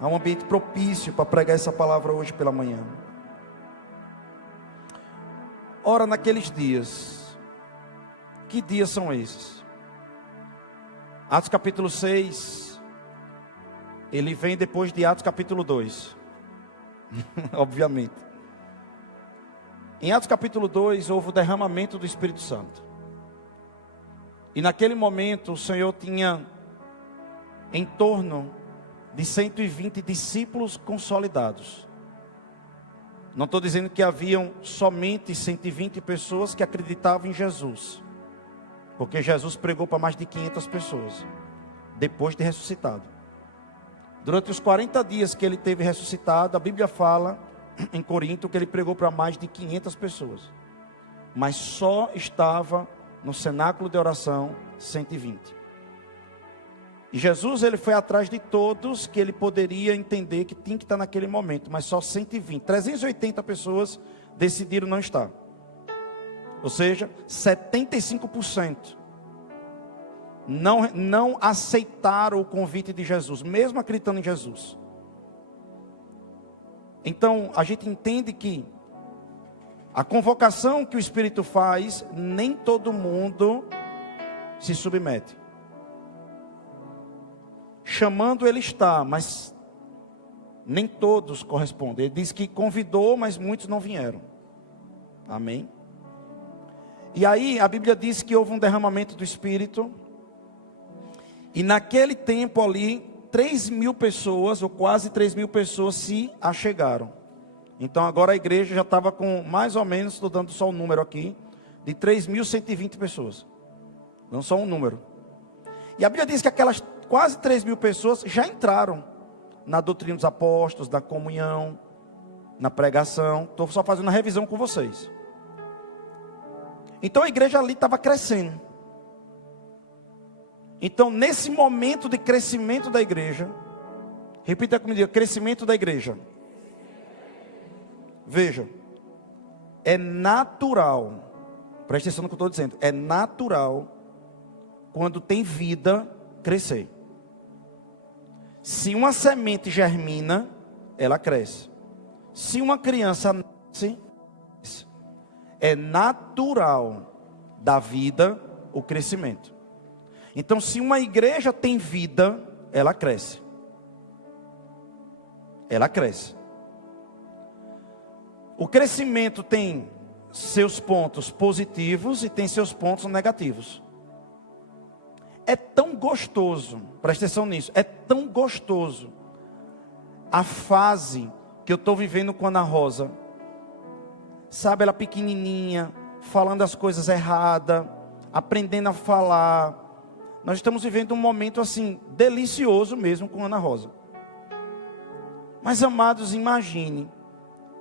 Há um ambiente propício para pregar essa palavra hoje pela manhã. Ora, naqueles dias, que dias são esses? Atos capítulo 6, ele vem depois de Atos capítulo 2, obviamente. Em Atos capítulo 2, houve o derramamento do Espírito Santo. E naquele momento, o Senhor tinha em torno de 120 discípulos consolidados. Não estou dizendo que haviam somente 120 pessoas que acreditavam em Jesus, porque Jesus pregou para mais de 500 pessoas, depois de ressuscitado. Durante os 40 dias que ele teve ressuscitado, a Bíblia fala em Corinto que ele pregou para mais de 500 pessoas, mas só estava no cenáculo de oração 120. E Jesus, ele foi atrás de todos que ele poderia entender que tinha que estar naquele momento, mas só 120, 380 pessoas decidiram não estar. Ou seja, 75% não aceitaram o convite de Jesus, mesmo acreditando em Jesus. Então, a gente entende que a convocação que o Espírito faz, nem todo mundo se submete. Chamando ele está, mas nem todos correspondem. Ele diz que convidou, mas muitos não vieram. Amém? E aí a Bíblia diz que houve um derramamento do Espírito. E naquele tempo ali, 3.000 pessoas, ou quase 3.000 pessoas se achegaram. Então agora a igreja já estava com mais ou menos, estou dando só um número aqui, de 3.120 pessoas. Não só um número. E a Bíblia diz que aquelas quase 3.000 pessoas já entraram na doutrina dos apóstolos, na comunhão, na pregação. Estou só fazendo uma revisão com vocês. Então a igreja ali estava crescendo. Então nesse momento de crescimento da igreja, repita comigo, crescimento da igreja. Veja, é natural, preste atenção no que eu estou dizendo, é natural, quando tem vida, crescer. Se uma semente germina, ela cresce. Se uma criança nasce, é natural da vida o crescimento. Então, se uma igreja tem vida, ela cresce. Ela cresce. O crescimento tem seus pontos positivos e tem seus pontos negativos. É tão gostoso, presta atenção nisso, é tão gostoso a fase que eu estou vivendo com a Ana Rosa. Sabe, ela pequenininha, falando as coisas erradas, aprendendo a falar. Nós estamos vivendo um momento assim, delicioso mesmo com a Ana Rosa. Mas amados, imagine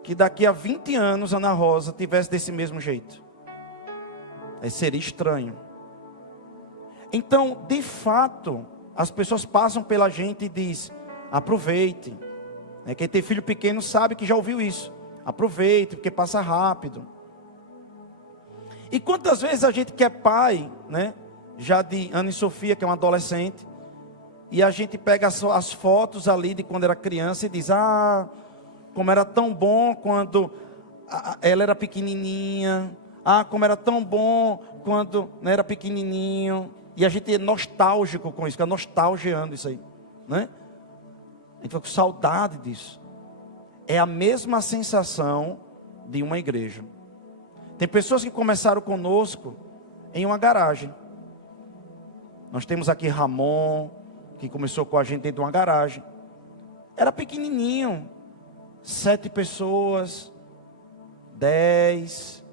que daqui a 20 anos a Ana Rosa tivesse desse mesmo jeito. Aí seria estranho. Então, de fato, as pessoas passam pela gente e dizem, aproveite. Quem tem filho pequeno sabe que já ouviu isso. Aproveite, porque passa rápido. E quantas vezes a gente que é pai, já de Ana e Sofia, que é uma adolescente, e a gente pega as fotos ali de quando era criança e diz, como era tão bom quando ela era pequenininha, como era tão bom quando era pequenininho. E a gente é nostálgico com isso, fica nostalgiando isso aí, A gente fica com saudade disso. É a mesma sensação de uma igreja. Tem pessoas que começaram conosco em uma garagem. Nós temos aqui Ramon, que começou com a gente dentro de uma garagem. Era pequenininho, 7 pessoas, 10,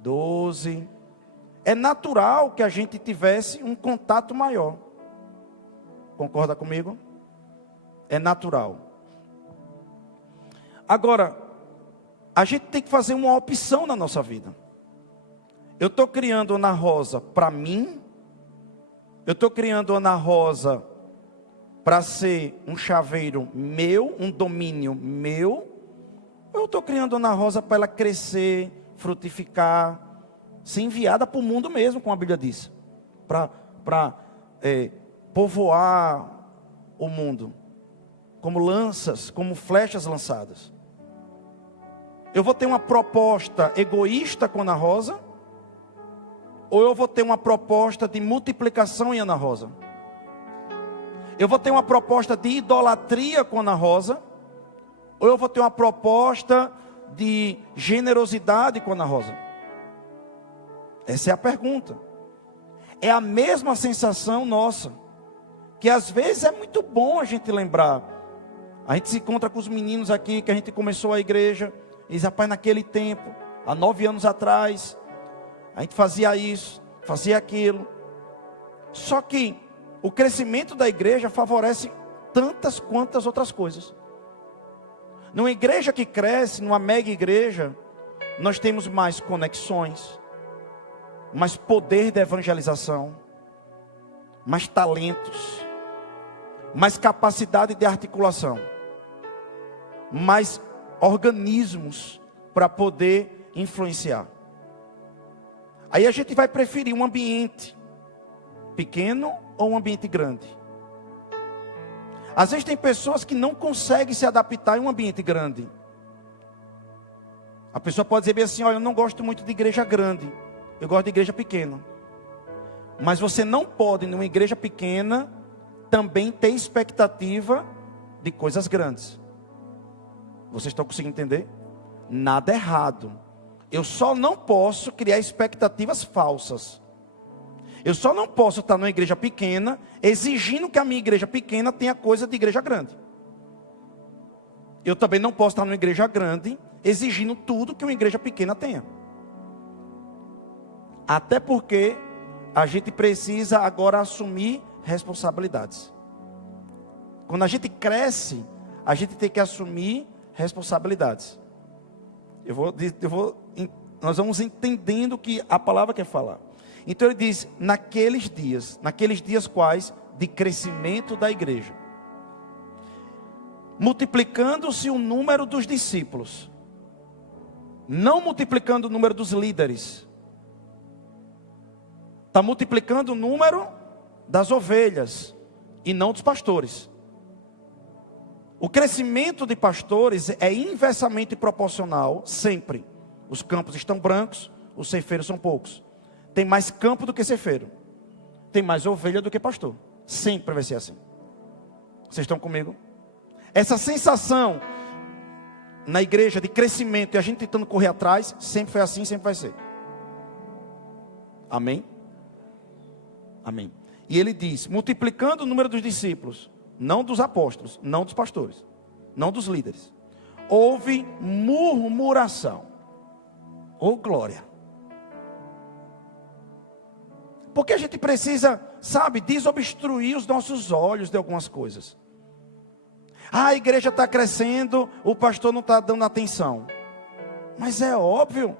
12. É natural que a gente tivesse um contato maior. Concorda comigo? É natural. Agora, a gente tem que fazer uma opção na nossa vida. Eu estou criando Ana Rosa para mim? Eu estou criando Ana Rosa para ser um chaveiro meu, um domínio meu? Ou eu estou criando Ana Rosa para ela crescer, frutificar, ser enviada para o mundo mesmo, como a Bíblia diz, para povoar o mundo? como lanças, como flechas lançadas. Eu vou ter uma proposta egoísta com Ana Rosa, ou eu vou ter uma proposta de multiplicação em Ana Rosa? Eu vou ter uma proposta de idolatria com Ana Rosa, ou eu vou ter uma proposta de generosidade com Ana Rosa? Essa é a pergunta. É a mesma sensação nossa, que às vezes é muito bom a gente lembrar. A gente se encontra com os meninos aqui, que a gente começou a igreja, e diz: rapaz, naquele tempo, há 9 anos atrás, a gente fazia isso, fazia aquilo. Só que o crescimento da igreja favorece tantas quantas outras coisas. Numa igreja que cresce, numa mega igreja, nós temos mais conexões, mais poder de evangelização, mais talentos, mais capacidade de articulação, mais organismos para poder influenciar. Aí a gente vai preferir um ambiente pequeno ou um ambiente grande. Às vezes tem pessoas que não conseguem se adaptar em um ambiente grande. A pessoa pode dizer bem assim: olha, eu não gosto muito de igreja grande, eu gosto de igreja pequena. Mas você não pode, numa igreja pequena, também ter expectativa de coisas grandes. Vocês estão conseguindo entender? Nada errado. Eu só não posso criar expectativas falsas. Eu só não posso estar numa igreja pequena exigindo que a minha igreja pequena tenha coisa de igreja grande. Eu também não posso estar numa igreja grande exigindo tudo que uma igreja pequena tenha. Até porque a gente precisa agora assumir responsabilidades. Quando a gente cresce, a gente tem que assumir responsabilidades. Nós vamos entendendo o que a palavra quer falar. Então ele diz: naqueles dias quais? De crescimento da igreja, multiplicando-se o número dos discípulos, não multiplicando o número dos líderes, está multiplicando o número das ovelhas e não dos pastores. O crescimento de pastores é inversamente proporcional sempre. Os campos estão brancos, os ceifeiros são poucos. Tem mais campo do que ceifeiro, tem mais ovelha do que pastor. Sempre vai ser assim. Vocês estão comigo? Essa sensação na igreja de crescimento e a gente tentando correr atrás, sempre foi assim, sempre vai ser. Amém? Amém. E ele diz: multiplicando o número dos discípulos, não dos apóstolos, não dos pastores, não dos líderes, houve murmuração. Oh glória! Porque a gente precisa, sabe, desobstruir os nossos olhos de algumas coisas. A igreja está crescendo, o pastor não está dando atenção. Mas é óbvio.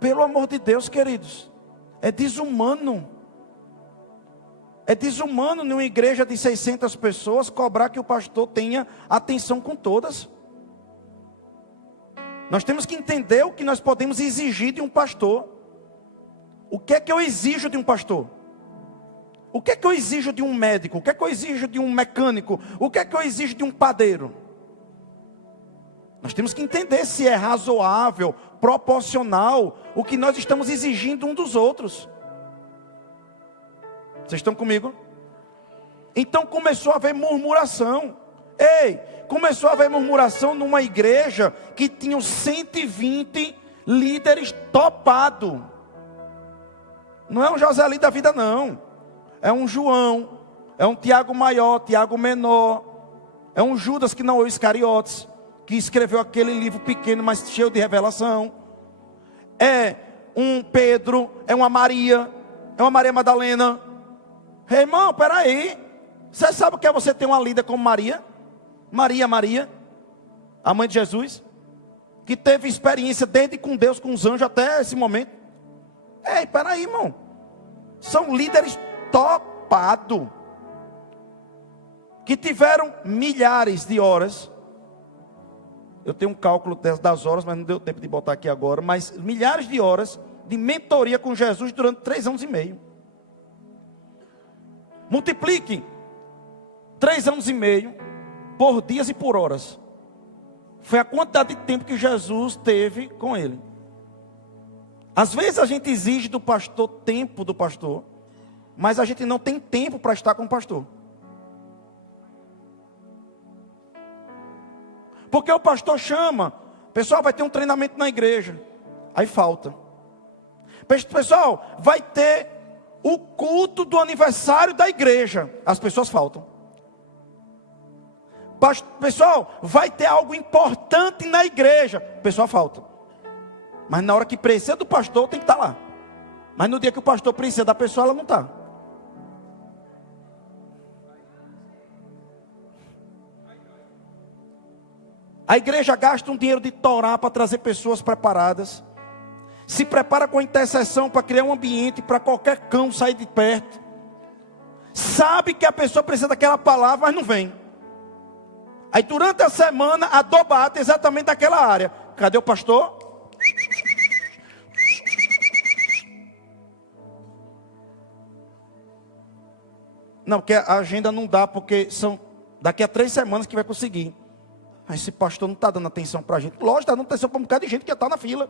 Pelo amor de Deus, queridos, é desumano. É desumano numa igreja de 600 pessoas cobrar que o pastor tenha atenção com todas. Nós temos que entender o que nós podemos exigir de um pastor. O que é que eu exijo de um pastor? O que é que eu exijo de um médico? O que é que eu exijo de um mecânico? O que é que eu exijo de um padeiro? Nós temos que entender se é razoável, proporcional o que nós estamos exigindo um dos outros. Vocês estão comigo? Então começou a haver murmuração. Começou a haver murmuração numa igreja que tinha 120 líderes topados. Não é um Joselito da vida, não. É um João, é um Tiago maior, Tiago menor, é um Judas que não é o Iscariotes, que escreveu aquele livro pequeno, mas cheio de revelação. É um Pedro, é uma Maria Madalena. Irmão, peraí, você sabe o que é você ter uma líder como Maria, a mãe de Jesus, que teve experiência desde com Deus, com os anjos até esse momento? Peraí, irmão, são líderes topados, que tiveram milhares de horas. Eu tenho um cálculo das horas, mas não deu tempo de botar aqui agora. Mas milhares de horas de mentoria com Jesus durante 3 anos e meio. Multiplique 3 anos e meio, por dias e por horas. Foi a quantidade de tempo que Jesus teve com ele. Às vezes a gente exige do pastor tempo do pastor, mas a gente não tem tempo para estar com o pastor. Porque o pastor chama, pessoal, vai ter um treinamento na igreja, aí falta. Pessoal, vai ter o culto do aniversário da igreja, as pessoas faltam. Pessoal, vai ter algo importante na igreja, o pessoal falta. Mas na hora que precisa do pastor, tem que estar lá. Mas no dia que o pastor precisa da pessoa, ela não está. A igreja gasta um dinheiro de Torá para trazer pessoas preparadas. Se prepara com a intercessão para criar um ambiente para qualquer cão sair de perto. Sabe que a pessoa precisa daquela palavra, mas não vem. Aí durante a semana a dor bate exatamente naquela área. Cadê o pastor? Não, porque a agenda não dá, porque são daqui a 3 semanas que vai conseguir. Mas esse pastor não está dando atenção para a gente. Lógico, está dando atenção para um bocado de gente que já está na fila.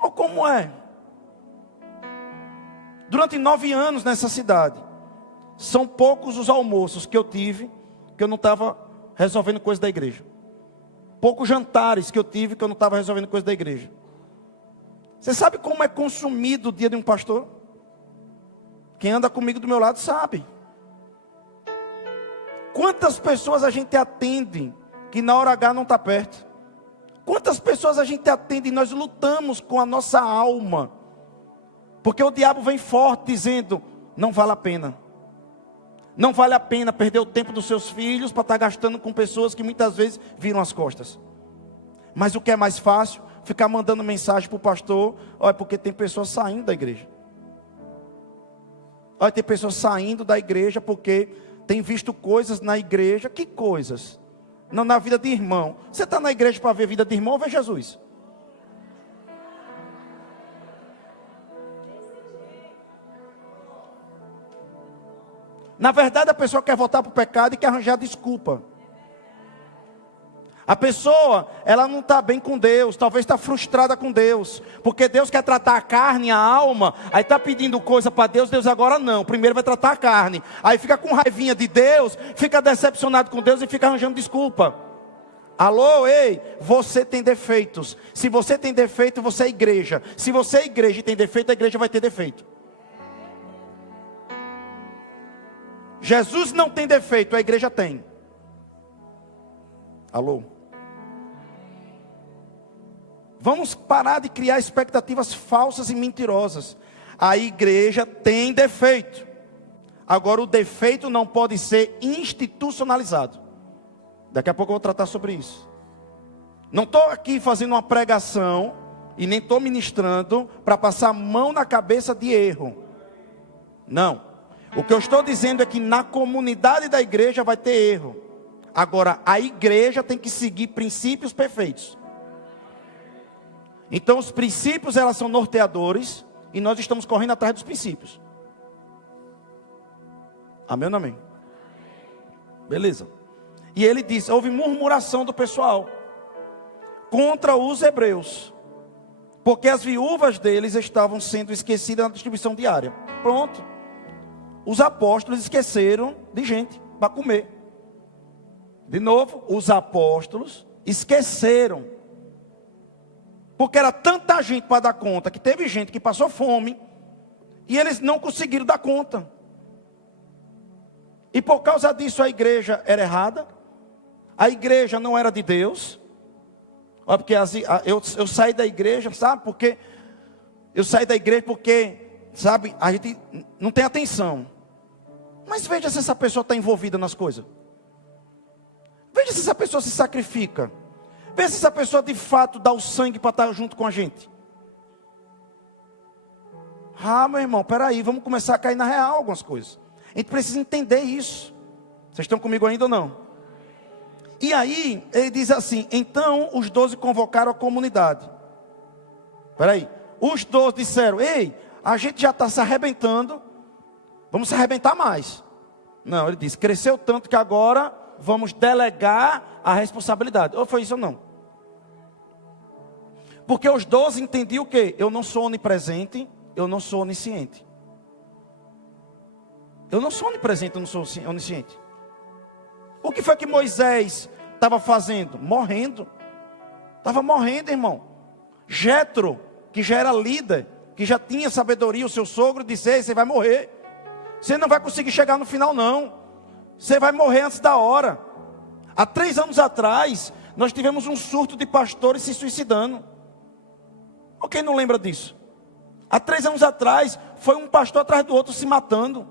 Ou como é? Durante 9 anos nessa cidade, são poucos os almoços que eu tive, que eu não estava resolvendo coisa da igreja. Poucos jantares que eu tive, que eu não estava resolvendo coisa da igreja. Você sabe como é consumido o dia de um pastor? Quem anda comigo do meu lado sabe. Quantas pessoas a gente atende que na hora H não está perto? Quantas pessoas a gente atende e nós lutamos com a nossa alma? Porque o diabo vem forte dizendo, não vale a pena. Não vale a pena perder o tempo dos seus filhos para estar gastando com pessoas que muitas vezes viram as costas. Mas o que é mais fácil? Ficar mandando mensagem para o pastor, olha, porque tem pessoas saindo da igreja. Olha, tem pessoas saindo da igreja porque tem visto coisas na igreja. Que coisas? Não, na vida de irmão. Você está na igreja para ver a vida de irmão ou ver Jesus? Na verdade, a pessoa quer voltar para o pecado e quer arranjar desculpa. A pessoa, ela não está bem com Deus, talvez está frustrada com Deus, porque Deus quer tratar a carne, a alma, aí está pedindo coisa para Deus, Deus agora não, primeiro vai tratar a carne, aí fica com raivinha de Deus, fica decepcionado com Deus e fica arranjando desculpa. Alô, ei, você tem defeitos, se você tem defeito, você é igreja, se você é igreja e tem defeito, a igreja vai ter defeito. Jesus não tem defeito, a igreja tem. Alô? Vamos parar de criar expectativas falsas e mentirosas. A igreja tem defeito. Agora o defeito não pode ser institucionalizado. Daqui a pouco eu vou tratar sobre isso. Não estou aqui fazendo uma pregação e nem estou ministrando para passar a mão na cabeça de erro. Não. O que eu estou dizendo é que na comunidade da igreja vai ter erro. Agora, a igreja tem que seguir princípios perfeitos. Então, os princípios, elas são norteadores, e nós estamos correndo atrás dos princípios. Amém ou não amém? Beleza. E ele disse, houve murmuração do pessoal contra os hebreus, porque as viúvas deles estavam sendo esquecidas na distribuição diária. Pronto. Os apóstolos esqueceram de gente para comer. De novo, os apóstolos esqueceram. Porque era tanta gente para dar conta, que teve gente que passou fome, e eles não conseguiram dar conta. E por causa disso a igreja era errada, a igreja não era de Deus. Olha, porque eu saí da igreja, sabe? Porque eu saí da igreja porque, sabe, a gente não tem atenção. Mas veja se essa pessoa está envolvida nas coisas. Veja se essa pessoa se sacrifica. Veja se essa pessoa de fato dá o sangue para estar junto com a gente. Ah, meu irmão, peraí, vamos começar a cair na real algumas coisas. A gente precisa entender isso. Vocês estão comigo ainda ou não? E aí, ele diz assim, então os 12 convocaram a comunidade. Peraí, os 12 disseram, ei, a gente já está se arrebentando, vamos se arrebentar mais. Não, ele disse, cresceu tanto que agora vamos delegar a responsabilidade. Ou foi isso ou não? Porque os 12 entendiam o quê? Eu não sou onipresente, eu não sou onisciente. Eu não sou onipresente, eu não sou onisciente. O que foi que Moisés estava fazendo? Morrendo. Estava morrendo, irmão. Jétro, que já era líder, que já tinha sabedoria, o seu sogro disse, ei, você vai morrer. Você não vai conseguir chegar no final não. Você vai morrer antes da hora. Há 3 anos atrás, nós tivemos um surto de pastores se suicidando. Ou quem não lembra disso? Há 3 anos atrás, foi um pastor atrás do outro se matando.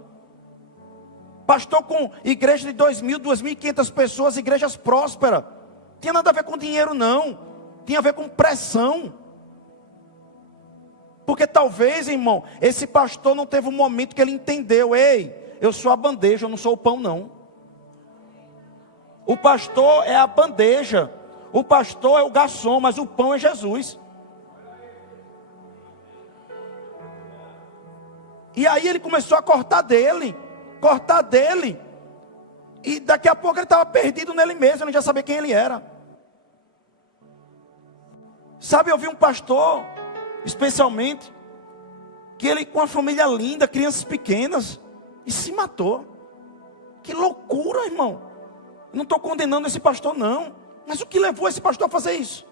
Pastor com igreja de 2.000, 2.500 pessoas, igrejas prósperas. Tinha nada a ver com dinheiro não. Tinha a ver com pressão. Porque talvez, irmão, esse pastor não teve um momento que ele entendeu. Ei, eu sou a bandeja, eu não sou o pão não. O pastor é a bandeja. O pastor é o garçom, mas o pão é Jesus. E aí ele começou a cortar dele. E daqui a pouco ele estava perdido nele mesmo, ele não já sabia quem ele era. Sabe, eu vi um pastor, especialmente, que ele com uma família linda, crianças pequenas, e se matou. Que loucura, irmão. Eu não estou condenando esse pastor não, mas o que levou esse pastor a fazer isso?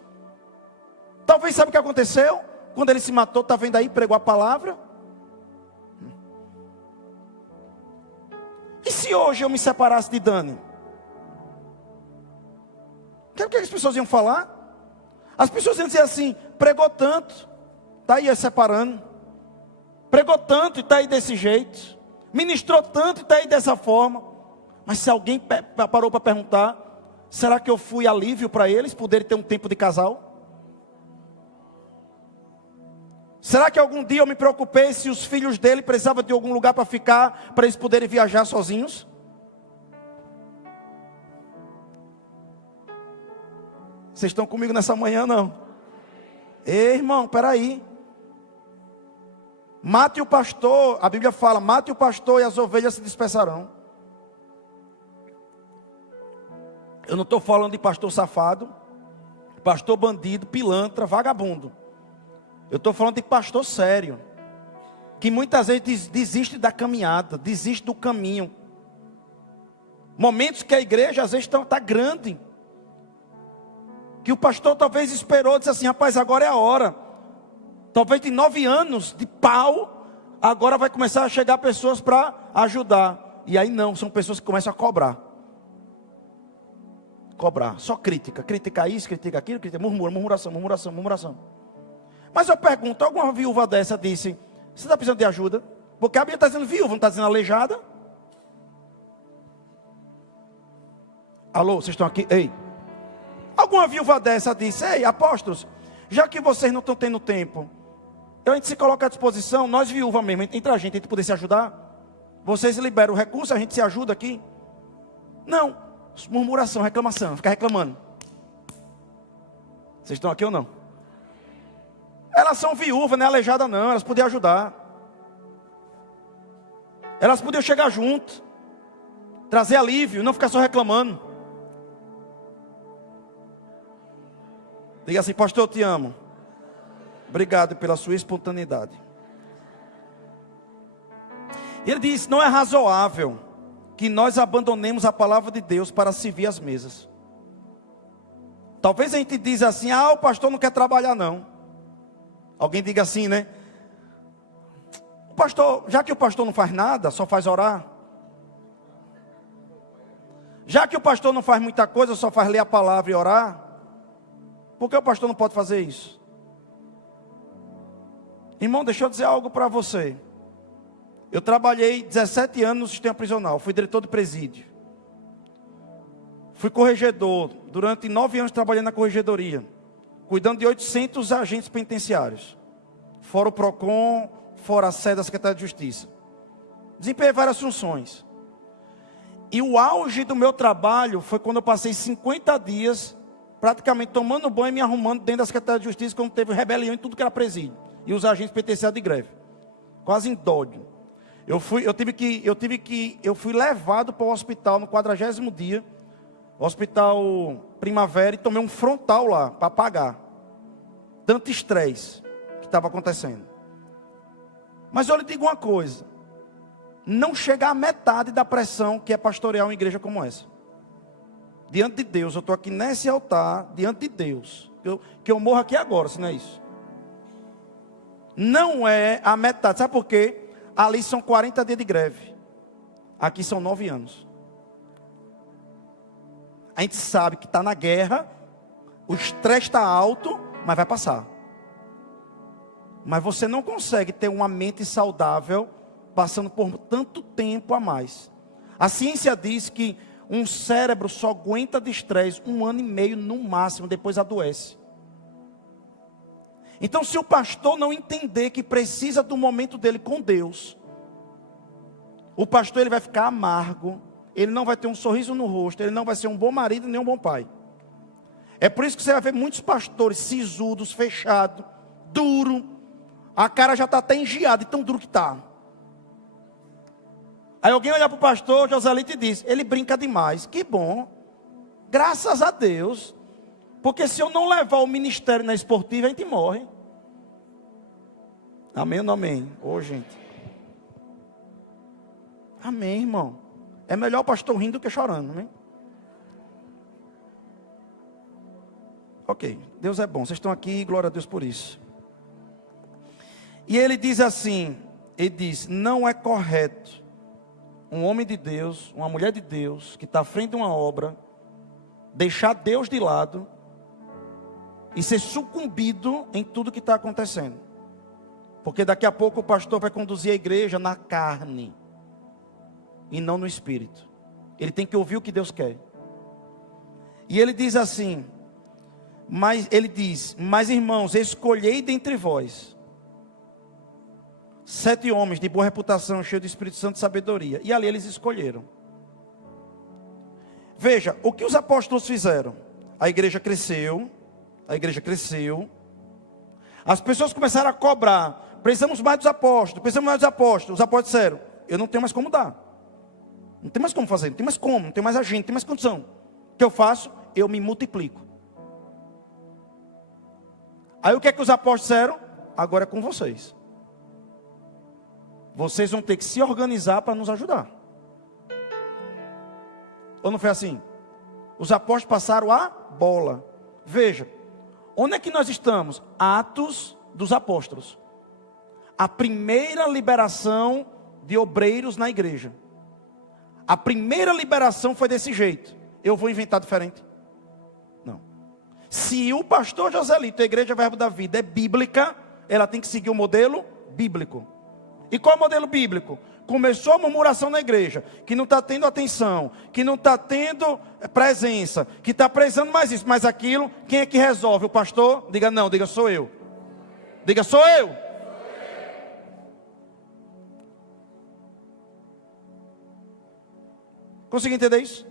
Talvez sabe o que aconteceu? Quando ele se matou, está vendo aí, pregou a palavra. E se hoje eu me separasse de Dani? Sabe o que as pessoas iam falar? As pessoas iam dizer assim, pregou tanto, está aí separando. Pregou tanto e está aí desse jeito. Ministrou tanto e está aí dessa forma. Mas se alguém parou para perguntar, será que eu fui alívio para eles poderem ter um tempo de casal? Será que algum dia eu me preocupei se os filhos dele precisavam de algum lugar para ficar, para eles poderem viajar sozinhos? Vocês estão comigo nessa manhã, não? Ei, irmão, peraí. Mate o pastor, a Bíblia fala, mate o pastor e as ovelhas se dispersarão. Eu não estou falando de pastor safado, pastor bandido, pilantra, vagabundo. Eu estou falando de pastor sério, que muitas vezes desiste da caminhada, desiste do caminho. Momentos que a igreja às vezes está grande, que o pastor talvez esperou, disse assim, rapaz, agora é a hora. Talvez de 9 anos de pau, agora vai começar a chegar pessoas para ajudar. E aí não, são pessoas que começam a cobrar. Só critica isso, critica aquilo, murmuração. Mas eu pergunto, alguma viúva dessa disse, você está precisando de ajuda? Porque a Bíblia está dizendo viúva, não está dizendo aleijada? Alô, vocês estão aqui? Ei. Alguma viúva dessa disse, ei, apóstolos, já que vocês não estão tendo tempo, a gente se coloca à disposição, nós viúva mesmo, entre a gente poder se ajudar. Vocês liberam o recurso, a gente se ajuda aqui. Não, murmuração, reclamação, ficar reclamando. Vocês estão aqui ou não? Elas são viúvas, não é aleijada não, elas podiam ajudar. Elas podiam chegar junto, trazer alívio, não ficar só reclamando. Diga assim, pastor, eu te amo. Obrigado pela sua espontaneidade. Ele diz, não é razoável que nós abandonemos a palavra de Deus para servir as mesas. Talvez a gente diz assim, o pastor não quer trabalhar não. Alguém diga assim, né? O pastor, já que o pastor não faz nada, só faz orar. Já que o pastor não faz muita coisa, só faz ler a palavra e orar. Por que o pastor não pode fazer isso? Irmão, deixa eu dizer algo para você. Eu trabalhei 17 anos no sistema prisional, fui diretor de presídio. Fui corregedor, durante 9 anos trabalhei na corregedoria, cuidando de 800 agentes penitenciários. Fora o PROCON, fora a sede da Secretaria de Justiça. Desempenhei várias funções. E o auge do meu trabalho foi quando eu passei 50 dias, praticamente tomando banho e me arrumando dentro da Secretaria de Justiça, quando teve rebelião em tudo que era presídio. E os agentes penitenciários de greve. Quase em dódio. Eu fui levado para o hospital no 40º dia, Hospital Primavera, e tomei um frontal lá para apagar tanto estresse que estava acontecendo. Mas eu lhe digo uma coisa: não chega à metade da pressão que é pastorear uma igreja como essa. Diante de Deus, eu estou aqui nesse altar, diante de Deus, que eu morro aqui agora, se não é isso. Não é a metade, sabe por quê? Ali são 40 dias de greve, aqui são 9 anos. A gente sabe que está na guerra, o estresse está alto, mas vai passar. Mas você não consegue ter uma mente saudável passando por tanto tempo a mais. A ciência diz que um cérebro só aguenta de estresse 1 ano e meio no máximo, depois adoece. Então, se o pastor não entender que precisa do momento dele com Deus, o pastor ele vai ficar amargo, ele não vai ter um sorriso no rosto, ele não vai ser um bom marido nem um bom pai. É por isso que você vai ver muitos pastores sisudos, fechados, duro, a cara já está até engiada, de tão duro que está. Aí alguém olha para o pastor Joselito e diz: ele brinca demais. Que bom, graças a Deus, porque se eu não levar o ministério na esportiva, a gente morre. Amém ou não amém? Ô gente, amém, irmão. É melhor o pastor rindo do que chorando, amém? Ok, Deus é bom, vocês estão aqui, glória a Deus por isso. E ele diz assim, ele diz: não é correto um homem de Deus, uma mulher de Deus, que está à frente de uma obra, deixar Deus de lado e ser sucumbido em tudo que está acontecendo. Porque daqui a pouco o pastor vai conduzir a igreja na carne e não no espírito. Ele tem que ouvir o que Deus quer. E ele diz assim, mas irmãos, escolhei dentre vós 7 homens de boa reputação, cheios do Espírito Santo e sabedoria. E ali eles escolheram. Veja, o que os apóstolos fizeram? A igreja cresceu. As pessoas começaram a cobrar: precisamos mais dos apóstolos, precisamos mais dos apóstolos. Os apóstolos disseram: eu não tenho mais como dar. Não tem mais como fazer, não tem mais como, não tem mais agente, não tem mais condição. O que eu faço? Eu me multiplico. Aí o que é que os apóstolos disseram? Agora é com vocês. Vocês vão ter que se organizar para nos ajudar. Ou não foi assim? Os apóstolos passaram a bola. Veja, onde é que nós estamos? Atos dos Apóstolos. A primeira liberação de obreiros na igreja. A primeira liberação foi desse jeito. Eu vou inventar diferente? Não. Se o pastor Joselito, a Igreja Verbo da Vida, é bíblica, ela tem que seguir o modelo bíblico. E qual é o modelo bíblico? Começou a murmuração na igreja, que não está tendo atenção, que não está tendo presença, que está precisando mais isso, mais aquilo. Quem é que resolve? O pastor? Diga não, diga sou eu. Diga sou eu. Conseguiu entender isso?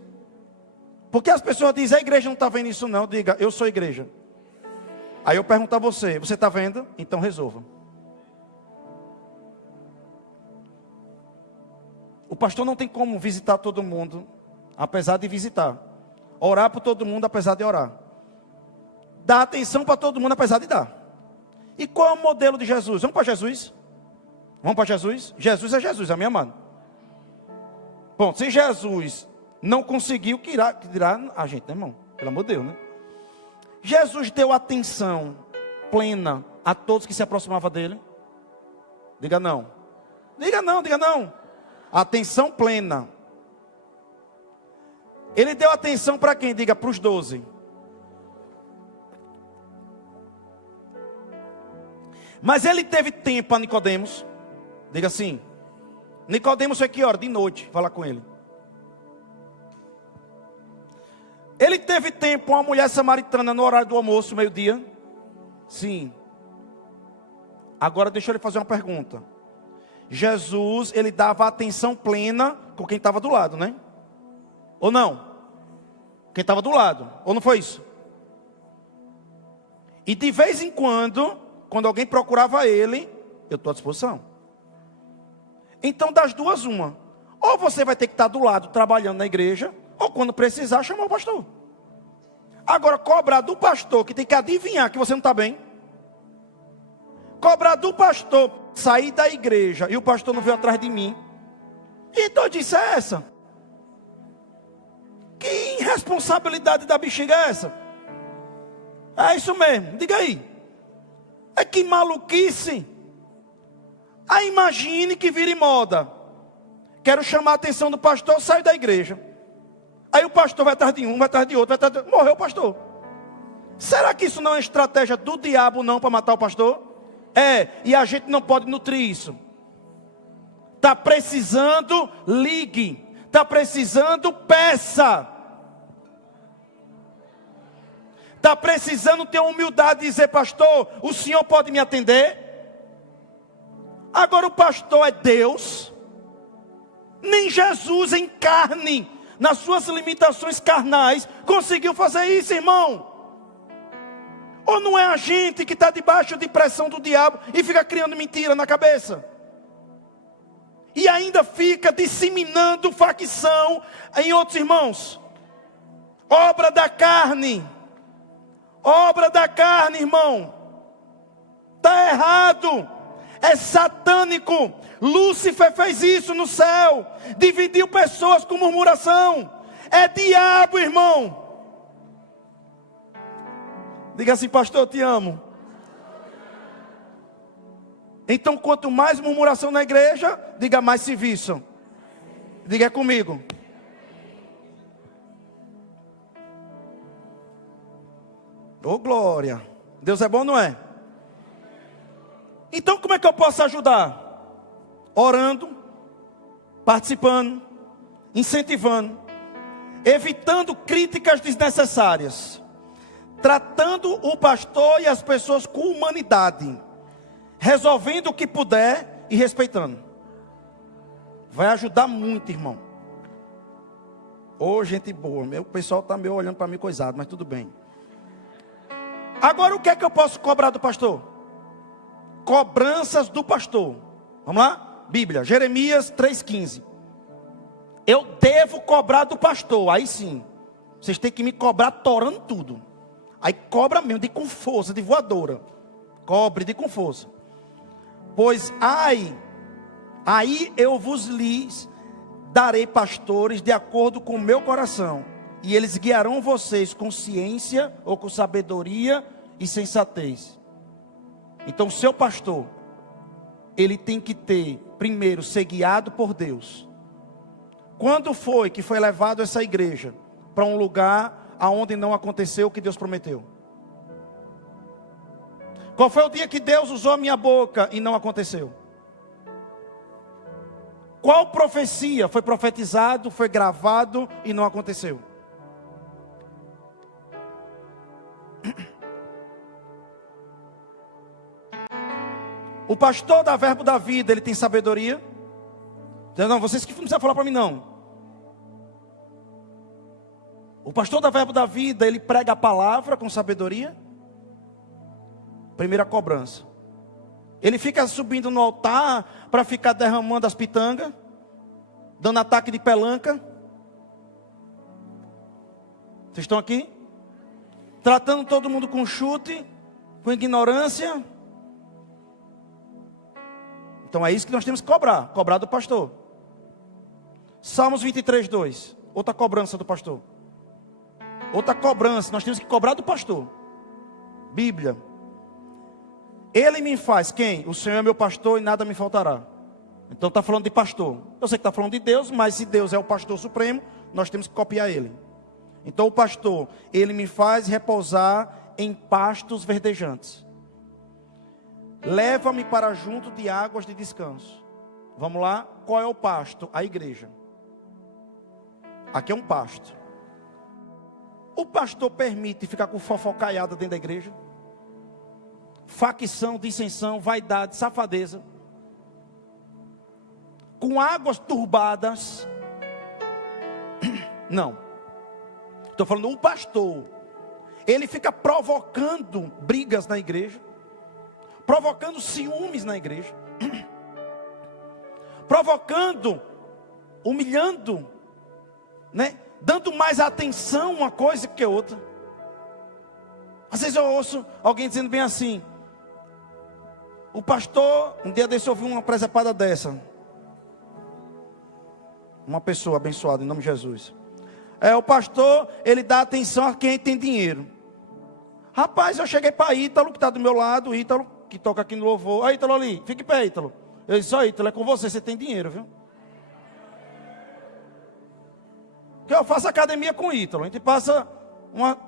Porque as pessoas dizem: a igreja não está vendo isso não. Diga: eu sou a igreja. Aí eu pergunto a você: você está vendo? Então resolva. O pastor não tem como visitar todo mundo, apesar de visitar. Orar por todo mundo, apesar de orar. Dar atenção para todo mundo, apesar de dar. E qual é o modelo de Jesus? Vamos para Jesus? Vamos para Jesus? Jesus é Jesus, amém, amado? Bom, se Jesus não conseguiu, que dirá a gente, né, irmão? Pelo amor de Deus, né? Jesus deu atenção plena a todos que se aproximavam dele? Diga não. Diga não, diga não. Atenção plena. Ele deu atenção para quem? Diga para os 12. Mas ele teve tempo para Nicodemos. Diga assim. Nicodemos foi que hora? De noite, falar com ele. Ele teve tempo para uma mulher samaritana no horário do almoço, meio-dia? Sim. Agora deixa eu lhe fazer uma pergunta. Jesus, ele dava atenção plena com quem estava do lado, né? Ou não? Quem estava do lado, ou não foi isso? E de vez em quando alguém procurava ele, eu estou à disposição. Então das duas uma. Ou você vai ter que estar do lado trabalhando na igreja, ou quando precisar chamar o pastor. Agora cobrar do pastor que tem que adivinhar que você não está bem. Cobrar do pastor sair da igreja e o pastor não veio atrás de mim. E doidice é essa? Que irresponsabilidade da bexiga é essa? É isso mesmo, diga aí. É que maluquice. Aí imagine que vire moda. Quero chamar a atenção do pastor, saio da igreja. Aí o pastor vai atrás de um, vai atrás de outro, vai atrás de outro. Morreu o pastor. Será que isso não é estratégia do diabo não para matar o pastor? É, e a gente não pode nutrir isso. Está precisando, ligue. Está precisando, peça. Está precisando ter humildade e dizer, pastor, o senhor pode me atender? Agora o pastor é Deus. Nem Jesus em carne, nas suas limitações carnais, conseguiu fazer isso, irmão. Ou não é a gente que está debaixo de pressão do diabo e fica criando mentira na cabeça? E ainda fica disseminando facção em outros irmãos. Obra da carne. Obra da carne, irmão. Está errado. É satânico. Lúcifer fez isso no céu. Dividiu pessoas com murmuração. É diabo, irmão. Diga assim, pastor, eu te amo. Então, quanto mais murmuração na igreja, diga mais serviço. Diga comigo. Ô glória. Deus é bom, não é? Então, como é que eu posso ajudar? Orando, participando, incentivando, evitando críticas desnecessárias, tratando o pastor e as pessoas com humanidade, resolvendo o que puder e respeitando. Vai ajudar muito, irmão. Ô, gente boa, o pessoal está meio olhando para mim coisado, mas tudo bem. Agora o que é que eu posso cobrar do pastor? Cobranças do pastor. Vamos lá? Bíblia, Jeremias 3,15. Eu devo cobrar do pastor. Aí sim, vocês têm que me cobrar torando tudo. Aí cobra mesmo, de com força, de voadora. Cobre de com força. Pois aí eu vos lhes darei pastores de acordo com o meu coração, e eles guiarão vocês com ciência ou com sabedoria e sensatez. Então o seu pastor, ele tem que ter, primeiro, ser guiado por Deus. Quando foi que foi levado essa igreja para um lugar aonde não aconteceu o que Deus prometeu? Qual foi o dia que Deus usou a minha boca e não aconteceu? Qual profecia foi profetizado, foi gravado e não aconteceu? O pastor da Verbo da Vida, ele tem sabedoria? Não, vocês que não precisam falar para mim não. O pastor da Verbo da Vida, ele prega a palavra com sabedoria? Primeira cobrança. Ele fica subindo no altar para ficar derramando as pitangas, dando ataque de pelanca. Vocês estão aqui? Tratando todo mundo com chute, com ignorância. Então é isso que nós temos que cobrar. Cobrar do pastor. Salmos 23, 2. Outra cobrança do pastor. Outra cobrança. Nós temos que cobrar do pastor. Bíblia. Ele me faz, quem? O Senhor é meu pastor e nada me faltará. Então está falando de pastor. Eu sei que está falando de Deus, mas se Deus é o pastor supremo, nós temos que copiar ele. Então o pastor, ele me faz repousar em pastos verdejantes. Leva-me para junto de águas de descanso. Vamos lá? Qual é o pasto? A igreja. Aqui é um pasto. O pastor permite ficar com fofocaiada dentro da igreja? Facção, dissensão, vaidade, safadeza. Com águas turbadas. Não. Estou falando o pastor. Ele fica provocando brigas na igreja. Provocando ciúmes na igreja. provocando, humilhando, né? Dando mais atenção a uma coisa que a outra. Às vezes eu ouço alguém dizendo bem assim: o pastor, um dia desse eu ouvi uma presepada dessa. Uma pessoa abençoada em nome de Jesus. O pastor, ele dá atenção a quem tem dinheiro. Rapaz, eu cheguei para Ítalo, que está do meu lado, Ítalo, que toca aqui no louvor. Aí, Ítalo ali, fique pé, Ítalo. Eu disse: ó, Ítalo, é com você tem dinheiro, viu? Porque eu faço academia com o Ítalo. A gente passa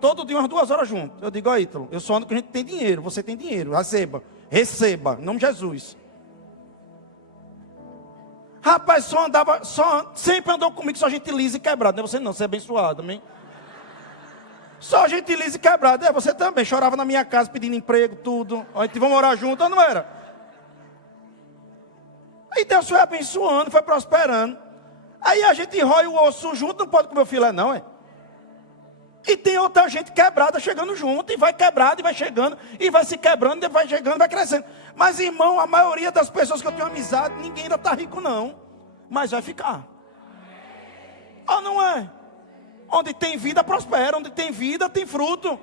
todo dia umas 2 horas juntos. Eu digo: ó, Ítalo, eu só ando que a gente tem dinheiro, você tem dinheiro, receba, em nome de Jesus. Rapaz, sempre andou comigo, só gente lisa e quebrada. Não é você não, você é abençoado, amém? Só gente lisa e quebrada. Você também, chorava na minha casa pedindo emprego, tudo. A gente vai morar junto, não era? Aí Deus foi abençoando, foi prosperando. Aí a gente rói o osso junto, não pode comer o filé não, é? E tem outra gente quebrada chegando junto, e vai quebrado, e vai chegando, e vai se quebrando, e vai chegando, vai crescendo. Mas, irmão, a maioria das pessoas que eu tenho amizade, ninguém ainda está rico não. Mas vai ficar. Ou não é? Onde tem vida, prospera. Onde tem vida, tem fruto.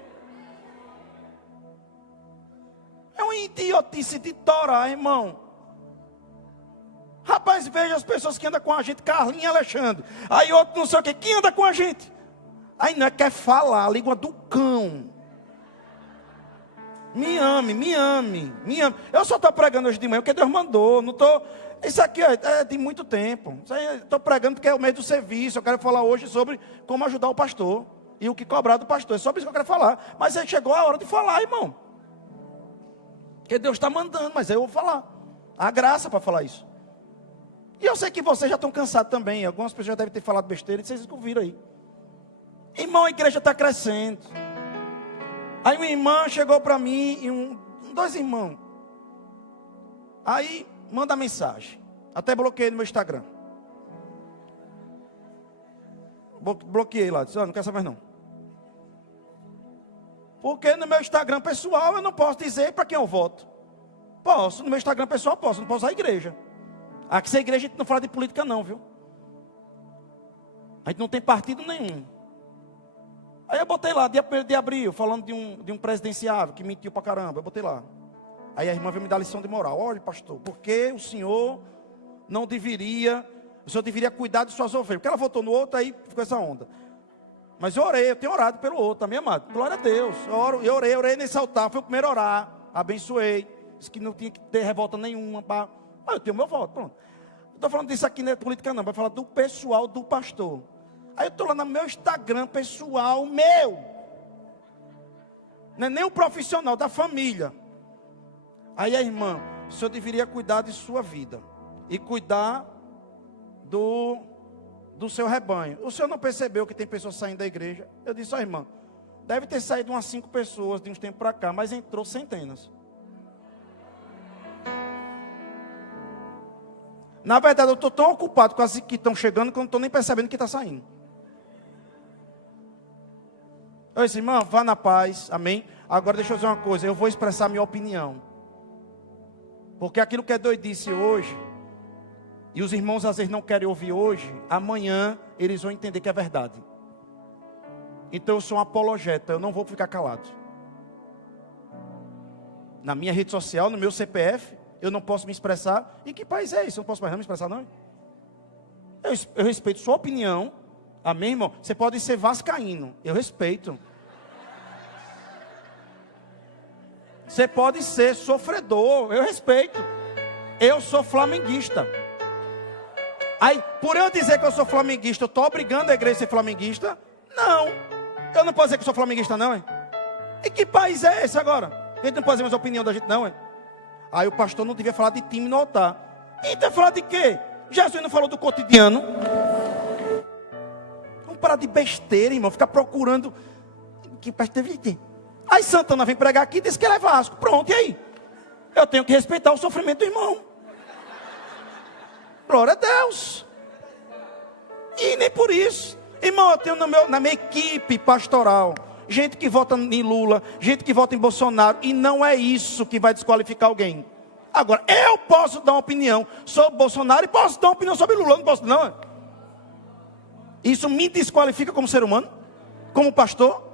É uma idiotice de torar, irmão. Rapaz, veja as pessoas que andam com a gente, Carlinhos e Alexandre. Aí outro não sei o que, quem anda com a gente? Aí não é, quer falar a língua do cão. Me ame, me ame, me ame. Eu só estou pregando hoje de manhã porque Deus mandou. Não estou. Isso aqui é de muito tempo. Estou pregando porque é o mês do serviço. Eu quero falar hoje sobre como ajudar o pastor e o que cobrar do pastor. É sobre isso que eu quero falar. Mas aí chegou a hora de falar, irmão. Porque Deus está mandando, mas eu vou falar. Há graça para falar isso. E eu sei que vocês já estão cansados também. Algumas pessoas já devem ter falado besteira e vocês ouviram aí. Irmão, a igreja está crescendo. Aí uma irmã chegou para mim e dois irmãos. Aí manda mensagem. Até bloqueei no meu Instagram. Bloqueei lá. Disse: não quero saber não. Porque no meu Instagram pessoal eu não posso dizer para quem eu voto. Posso, no meu Instagram pessoal posso, não posso usar a igreja. Aqui se a igreja a gente não fala de política não, viu? A gente não tem partido nenhum. Aí eu botei lá, dia 1º de abril, falando de um presidenciável que mentiu pra caramba. Eu botei lá. Aí a irmã veio me dar lição de moral. Olha, pastor, porque o senhor não deveria, o senhor deveria cuidar de suas ovelhas. Porque ela votou no outro, aí ficou essa onda. Mas eu orei, eu tenho orado pelo outro, amém, amado? Glória a Deus. Eu orei nesse altar, fui o primeiro a orar, abençoei. Disse que não tinha que ter revolta nenhuma. Eu tenho meu voto, pronto. Não estou falando disso aqui, não é política não, vai falar do pessoal do pastor. Aí eu estou lá no meu Instagram pessoal, meu. Não é nem o profissional, da família. Aí a irmã: o senhor deveria cuidar de sua vida. E cuidar do seu rebanho. O senhor não percebeu que tem pessoas saindo da igreja? Eu disse: ó, irmã, deve ter saído umas 5 pessoas de uns tempos para cá, mas entrou centenas. Na verdade, eu estou tão ocupado com as que estão chegando que eu não estou nem percebendo que está saindo. Eu disse: irmã, vá na paz, amém? Agora deixa eu dizer uma coisa, eu vou expressar minha opinião. Porque aquilo que é doidice hoje, e os irmãos às vezes não querem ouvir hoje, amanhã eles vão entender que é verdade. Então eu sou um apologeta, eu não vou ficar calado. Na minha rede social, no meu CPF, eu não posso me expressar. E que país é esse? Eu não posso mais não me expressar, não? Eu respeito sua opinião. Amém, irmão? Você pode ser vascaíno, eu respeito. Você pode ser sofredor, eu respeito. Eu sou flamenguista. Aí, por eu dizer que eu sou flamenguista, eu estou obrigando a igreja a ser flamenguista? Não. Eu não posso dizer que eu sou flamenguista, não, hein? E que país é esse agora? A gente não pode dizer mais a opinião da gente, não, hein? Aí o pastor não devia falar de time no altar. Então falar de quê? Jesus não falou do cotidiano. Vamos parar de besteira, irmão. Ficar procurando. Que pastor tem? Aí Santana vem pregar aqui e diz que ele é Vasco. Pronto, e aí? Eu tenho que respeitar o sofrimento do irmão. Glória a Deus. E nem por isso. Irmão, eu tenho na minha equipe pastoral gente que vota em Lula, gente que vota em Bolsonaro. E não é isso que vai desqualificar alguém. Agora, eu posso dar uma opinião sobre Bolsonaro e posso dar uma opinião sobre Lula. Não posso, não. Isso me desqualifica como ser humano? Como pastor?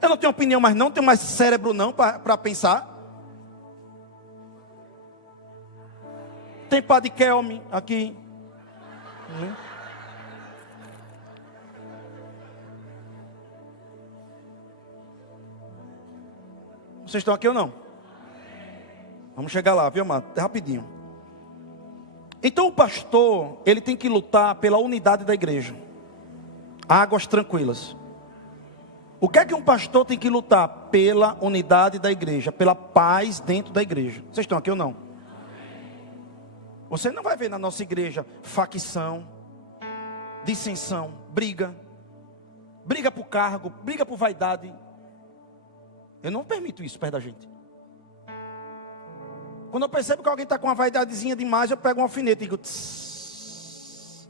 Eu não tenho opinião mais não, tenho mais cérebro não para pensar. Tem padre Kelme aqui. Vocês estão aqui ou não? Vamos chegar lá, viu, amado? Rapidinho. Então o pastor, ele tem que lutar pela unidade da igreja. Águas tranquilas. O que é que um pastor tem que lutar? Pela unidade da igreja, pela paz dentro da igreja. Vocês estão aqui ou não? Você não vai ver na nossa igreja facção, dissensão, briga por cargo, briga por vaidade. Eu não permito isso perto da gente. Quando eu percebo que alguém está com uma vaidadezinha demais, eu pego um alfinete e digo, tss.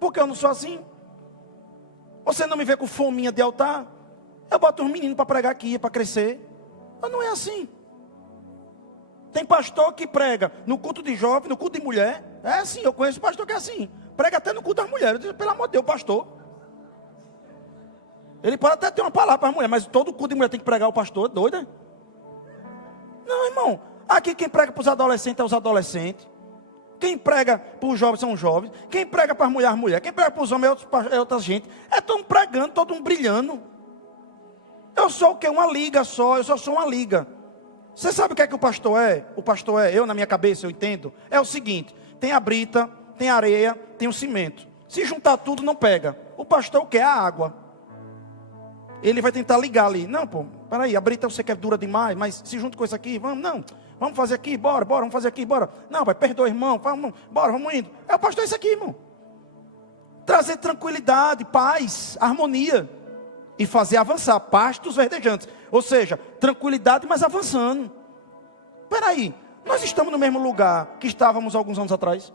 Porque eu não sou assim. Você não me vê com fominha de altar? Eu boto os meninos para pregar aqui, para crescer. Mas não é assim. Tem pastor que prega no culto de jovem, no culto de mulher. É assim, eu conheço pastor que é assim. Prega até no culto das mulheres. Eu digo, pelo amor de Deus, pastor. Ele pode até ter uma palavra para as mulheres, mas todo culto de mulher tem que pregar o pastor, doido, né? Não, irmão. Aqui quem prega para os adolescentes é os adolescentes. Quem prega para os jovens são os jovens. Quem prega para as mulheres é as mulheres. Quem prega para os homens é outra gente. É todo mundo pregando, todo mundo brilhando. Eu sou o quê? Uma liga só. Eu só sou uma liga. Você sabe o que é que o pastor é? O pastor é, eu na minha cabeça, eu entendo. É o seguinte, tem a brita, tem a areia, tem o cimento. Se juntar tudo, não pega. O pastor quer a água. Ele vai tentar ligar ali. Não, pô, peraí, a brita você quer dura demais, mas se junta com isso aqui, vamos, não. Vamos fazer aqui, bora, vamos fazer aqui, bora. Não, pai, perdoa, irmão, vamos, bora, vamos indo. É o pastor isso aqui, irmão. Trazer tranquilidade, paz, harmonia. E fazer avançar, pastos verdejantes. Ou seja, tranquilidade, mas avançando. Peraí, nós estamos no mesmo lugar que estávamos alguns anos atrás?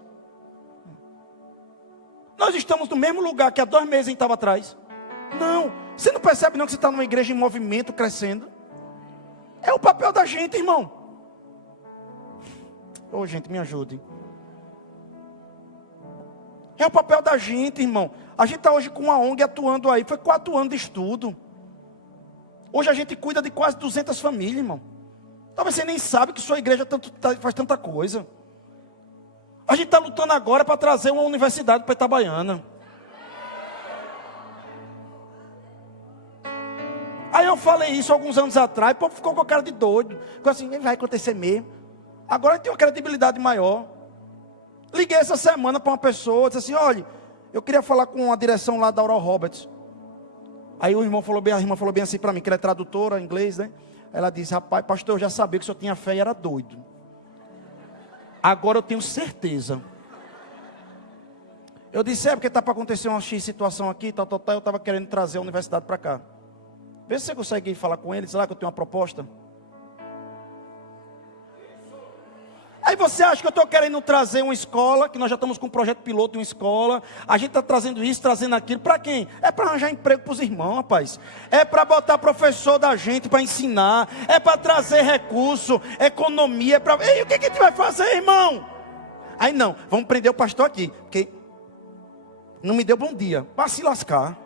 Nós estamos no mesmo lugar que há 2 meses a gente estava atrás? Não, você não percebe não que você está numa igreja em movimento, crescendo? É o papel da gente, irmão. Ô, gente, me ajude. É o papel da gente, irmão. A gente está hoje com uma ONG atuando aí. Foi 4 anos de estudo. Hoje a gente cuida de quase 200 famílias, irmão. Talvez você nem sabe que sua igreja faz tanta coisa. A gente está lutando agora para trazer uma universidade para Itabaiana. Aí eu falei isso alguns anos atrás. O povo ficou com a cara de doido. Ficou assim, vai acontecer mesmo. Agora a gente tem uma credibilidade maior. Liguei essa semana para uma pessoa, disse assim, olha, eu queria falar com a direção lá da Oral Roberts. Aí a irmã falou bem assim para mim, que ela é tradutora em inglês, né? Ela disse, rapaz, pastor, eu já sabia que o senhor tinha fé e era doido. Agora eu tenho certeza. Eu disse, porque está para acontecer uma X situação aqui, tal, eu estava querendo trazer a universidade para cá. Vê se você consegue ir falar com eles, lá que eu tenho uma proposta. Aí você acha que eu estou querendo trazer uma escola, que nós já estamos com um projeto piloto de uma escola, a gente está trazendo isso, trazendo aquilo, para quem? É para arranjar emprego para os irmãos, rapaz. É para botar professor da gente para ensinar, é para trazer recurso, economia, Ei, o que a gente vai fazer, irmão? Aí não, vamos prender o pastor aqui, porque não me deu bom dia, vai se lascar.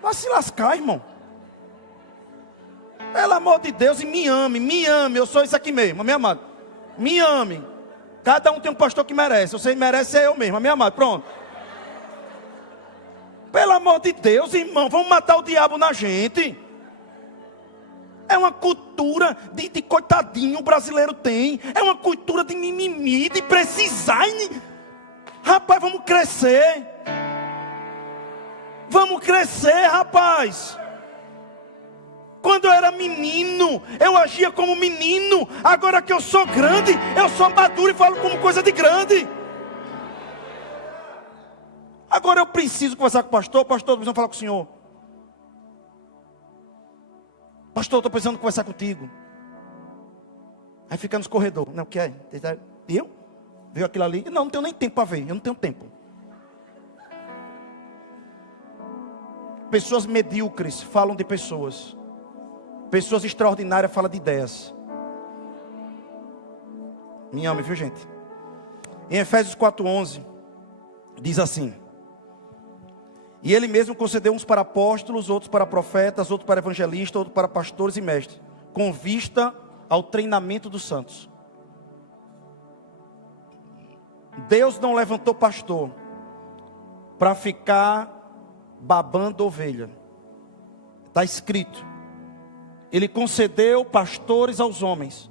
Vai se lascar, irmão. Pelo amor de Deus, e me ame, eu sou isso aqui mesmo, meu amado. Me ame. Cada um tem um pastor que merece. Você merece é eu mesmo, meu amado, pronto. Pelo amor de Deus, irmão, vamos matar o diabo na gente. É uma cultura de coitadinho o brasileiro tem. É uma cultura de mimimi, de precisar. Rapaz, vamos crescer. Vamos crescer, rapaz. Quando eu era menino, eu agia como menino. Agora que eu sou grande, eu sou maduro e falo como coisa de grande. Agora eu preciso conversar com o pastor. Pastor, estou precisando falar com o senhor. Pastor, estou precisando conversar contigo. Aí fica nos corredores. Não, o que é? Eu? Viu aquilo ali? Não tenho nem tempo para ver. Eu não tenho tempo. Pessoas medíocres falam de pessoas. Pessoas extraordinárias falam de ideias. Me ame, viu, gente? Em Efésios 4:11, diz assim: e ele mesmo concedeu uns para apóstolos, outros para profetas, outros para evangelistas, outros para pastores e mestres, com vista ao treinamento dos santos. Deus não levantou pastor para ficar babando ovelha. Está escrito. Ele concedeu pastores aos homens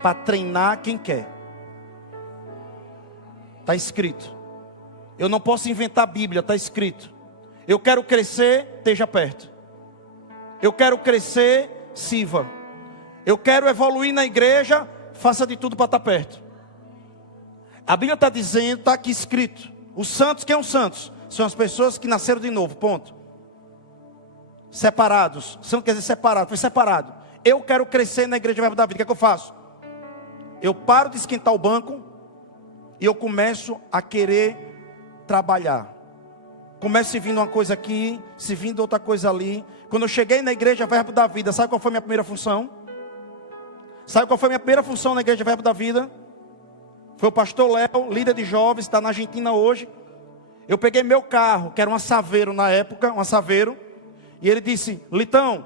para treinar quem quer. Está escrito. Eu não posso inventar a Bíblia, está escrito. Eu quero crescer, esteja perto. Eu quero crescer, sirva. Eu quero evoluir na igreja, faça de tudo para estar perto. A Bíblia está dizendo, está aqui escrito. Os santos, quem são os santos? São as pessoas que nasceram de novo, ponto. Separados. Santo quer dizer separado, foi separado. Eu quero crescer na igreja Verbo da Vida, o que é que eu faço? Eu paro de esquentar o banco e eu começo a querer trabalhar. Começo servindo uma coisa aqui, servindo outra coisa ali. Quando eu cheguei na igreja Verbo da Vida, sabe qual foi a minha primeira função? Sabe qual foi a minha primeira função na igreja Verbo da Vida? Foi o pastor Léo, líder de jovens, está na Argentina hoje. Eu peguei meu carro, que era uma Saveiro na época, uma Saveiro. E ele disse, Litão,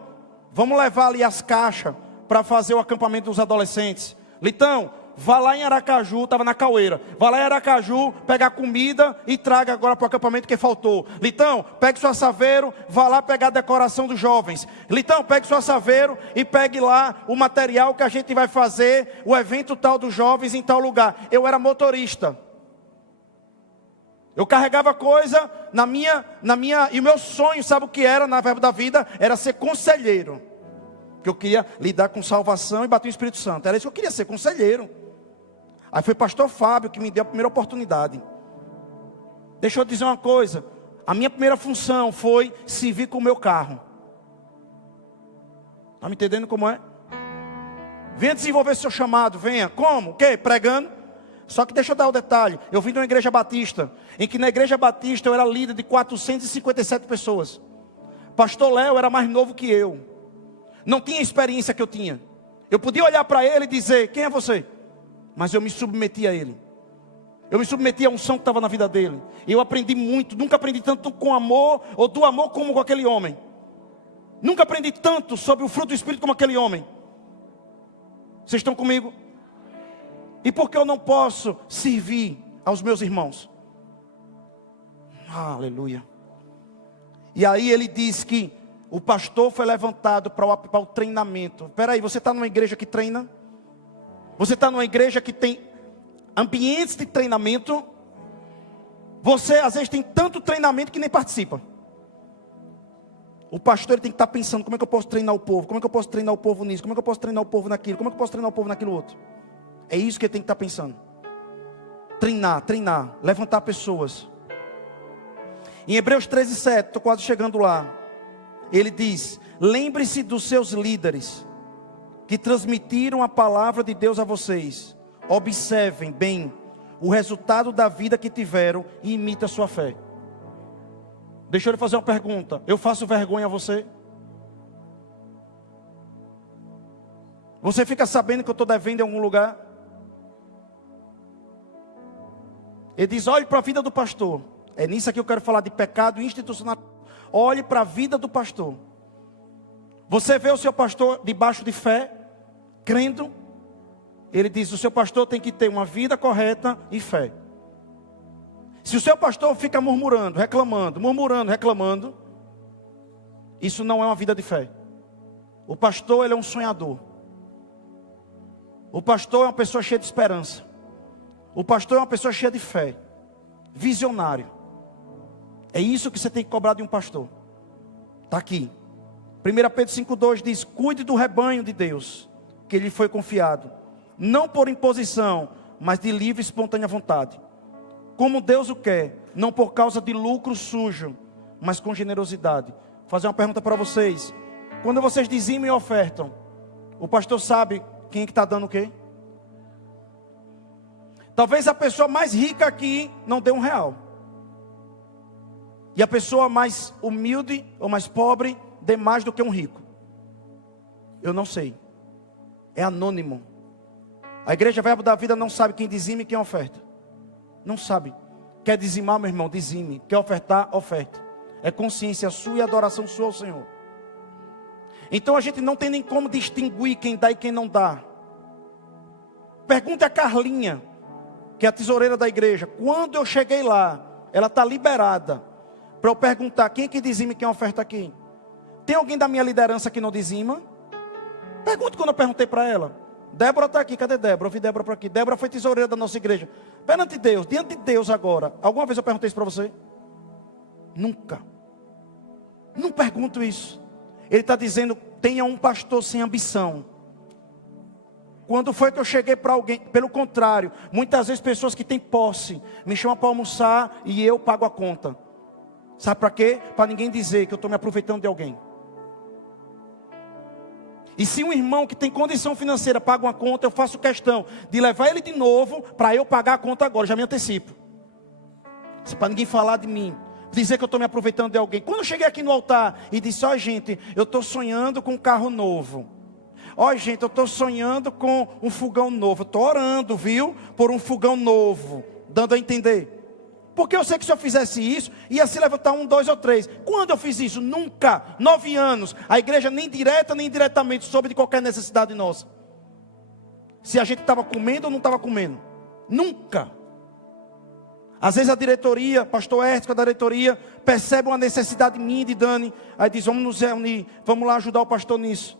vamos levar ali as caixas para fazer o acampamento dos adolescentes. Litão, vá lá em Aracaju, estava na Caueira. Vá lá em Aracaju, pegar comida e traga agora para o acampamento que faltou. Litão, pegue sua Saveiro, vá lá pegar a decoração dos jovens. Litão, pegue sua Saveiro e pegue lá o material que a gente vai fazer, o evento tal dos jovens em tal lugar. Eu era motorista. Eu carregava coisa na minha, e o meu sonho, sabe o que era na Verbo da Vida? Era ser conselheiro. Que eu queria lidar com salvação e bater o Espírito Santo. Era isso que eu queria ser, conselheiro. Aí foi pastor Fábio que me deu a primeira oportunidade. Deixa eu dizer uma coisa. A minha primeira função foi servir com o meu carro. Está me entendendo como é? Venha desenvolver seu chamado, venha. Como? O quê? Pregando. Só que deixa eu dar o detalhe. Eu vim de uma igreja batista, em que na igreja batista eu era líder de 457 pessoas. Pastor Léo era mais novo que eu. Não tinha a experiência que eu tinha. Eu podia olhar para ele e dizer, quem é você? Mas eu me submeti a ele. Eu me submeti à unção que estava na vida dele. E eu aprendi muito. Nunca aprendi tanto com amor, ou do amor como com aquele homem. Nunca aprendi tanto sobre o fruto do Espírito como aquele homem. Vocês estão comigo? E por que eu não posso servir aos meus irmãos? Aleluia. E aí ele diz que o pastor foi levantado para o treinamento. Espera aí, você está numa igreja que treina? Você está numa igreja que tem ambientes de treinamento? Você às vezes tem tanto treinamento que nem participa. O pastor ele tem que estar pensando, como é que eu posso treinar o povo? Como é que eu posso treinar o povo nisso? Como é que eu posso treinar o povo naquilo? Como é que eu posso treinar o povo naquilo outro? É isso que ele tem que estar pensando. Treinar, levantar pessoas. Em Hebreus 13:7, estou quase chegando lá. Ele diz, lembre-se dos seus líderes, que transmitiram a palavra de Deus a vocês. Observem bem o resultado da vida que tiveram e imite a sua fé. Deixa eu lhe fazer uma pergunta. Eu faço vergonha a você? Você fica sabendo que eu estou devendo em algum lugar? Ele diz, olhe para a vida do pastor. É nisso aqui que eu quero falar de pecado institucional. Olhe para a vida do pastor. Você vê o seu pastor debaixo de fé, crendo? Ele diz, o seu pastor tem que ter uma vida correta e fé. Se o seu pastor fica murmurando, reclamando, isso não é uma vida de fé. O pastor, ele é um sonhador. O pastor é uma pessoa cheia de esperança. O pastor é uma pessoa cheia de fé. Visionário. É isso que você tem que cobrar de um pastor. Está aqui. 1 Pedro 5,2 diz, cuide do rebanho de Deus, que lhe foi confiado. Não por imposição, mas de livre e espontânea vontade. Como Deus o quer, não por causa de lucro sujo, mas com generosidade. Vou fazer uma pergunta para vocês. Quando vocês dizimam e ofertam, o pastor sabe quem é que está dando o quê? Talvez a pessoa mais rica aqui não dê R$1. E a pessoa mais humilde ou mais pobre dê mais do que um rico. Eu não sei. É anônimo. A igreja Verbo da Vida não sabe quem dizime e quem oferta. Não sabe. Quer dizimar, meu irmão? Dizime. Quer ofertar? Oferta. É consciência sua e adoração sua ao Senhor. Então a gente não tem nem como distinguir quem dá e quem não dá. Pergunte a Carlinha, que é a tesoureira da igreja. Quando eu cheguei lá, ela está liberada para eu perguntar quem que dizima e quem oferta aqui. Tem alguém da minha liderança que não dizima? Pergunte quando eu perguntei para ela. Débora está aqui, cadê Débora? Eu vi Débora por aqui. Débora foi tesoureira da nossa igreja. Perante Deus, diante de Deus agora. Alguma vez eu perguntei isso para você? Nunca. Não pergunto isso. Ele está dizendo, tenha um pastor sem ambição. Quando foi que eu cheguei para alguém? Pelo contrário, muitas vezes pessoas que têm posse me chamam para almoçar e eu pago a conta. Sabe para quê? Para ninguém dizer que eu estou me aproveitando de alguém. E se um irmão que tem condição financeira paga uma conta, eu faço questão de levar ele de novo para eu pagar a conta agora, já me antecipo. Para ninguém falar de mim, dizer que eu estou me aproveitando de alguém. Quando eu cheguei aqui no altar e disse, ó gente, eu estou sonhando com um carro novo. Ó gente, eu estou sonhando com um fogão novo. Eu estou orando, viu? Por um fogão novo, dando a entender. Porque eu sei que se eu fizesse isso, ia se levantar 1, 2 ou 3. Quando eu fiz isso? Nunca. 9 anos. A igreja nem direta nem indiretamente soube de qualquer necessidade nossa. Se a gente estava comendo ou não estava comendo. Nunca. Às vezes a diretoria, pastor Hértico, a diretoria, percebe uma necessidade minha e de Dani. Aí diz, vamos nos reunir, vamos lá ajudar o pastor nisso.